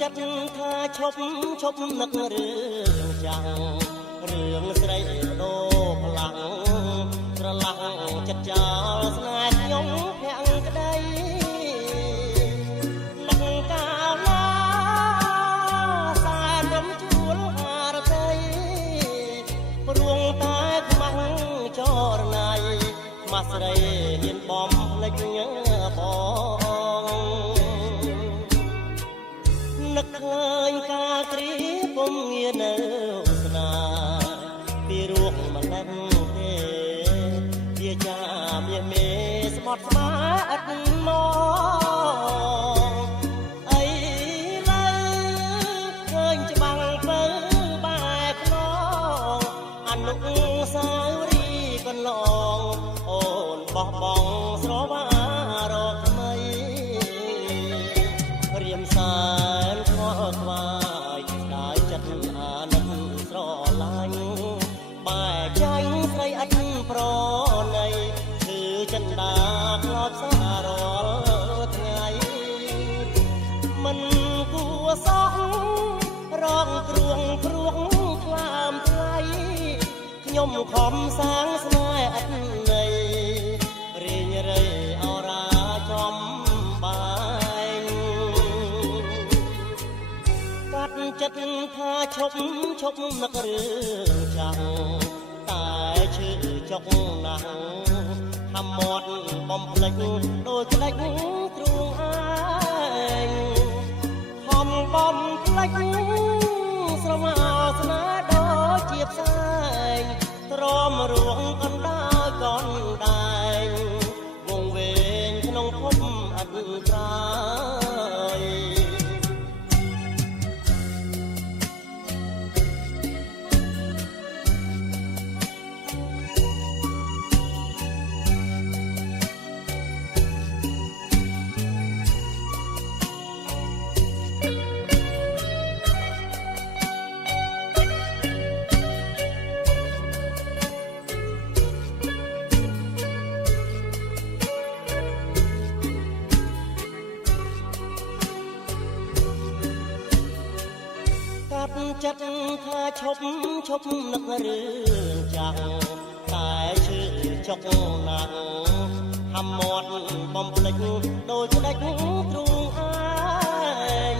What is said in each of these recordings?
ចិត្តថាឈប់នឹករឿងចាំងរឿងស្រីដោផ្លាំងស្រឡាំងចិត្តចោលស្នេហ៍ខ្ញុំភាំងក្តីនឹកកាលណាសែនរំជួលអារតីព្រួងតែខ្មាំងចរណៃខ្មាស់ស្រីហ៊ានបំភ្លេចបងនឹកឃើញកាលគ្រាពុំងារនៅស្នាពីរោគមិនដឹងទេជាចាមាសមេស្បត់ស្មាអត់មកអីឡើយឃើញច្បាំងទៅបែកខ្នងអនុសាវរីយ៍កន្លងអូនបោះបង់ស្រវារកថ្មីរៀមសានខ្វល់ខ្វាយដែលចិត្តអាណិតស្រឡាញ់បែកចាញ់ស្រីអត់ប្រណីគឺចិនដាខ្លោចសាររាល់ថ្ងៃមិនគួរសោះរងគ្រួងព្រោះខ្លាមថ្លៃខ្ញុំខំសាងស្នេហ៍អត់ន័យរីងរៃអរាចំបាយកាត់ចិត្តថាឈប់នឹករឿងចាំងតែឈឺចុកណាស់ហាំមាត់បំភ្លេចដូចក្លេចទ្រូងឯងខំបំភ្លេចស្រមោស្នេហ៍ដូចជាផ្សែងទ្រាំរួងកណ្ដាលកណ្ដែងវងវែងក្នុងភពអត់ត្រាយចិត្តថាឈប់នឹករឿងចាំងតែឈឺចុកណាស់ហាំមាត់បំភ្លេចដូចក្ដេចទ្រូងឯង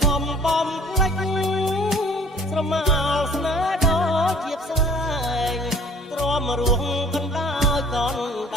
ខំបំភ្លេចស្រមោលស្នេហ៍ដូចជាផ្សែងទ្រាំរួងកណ្ដាលកណ្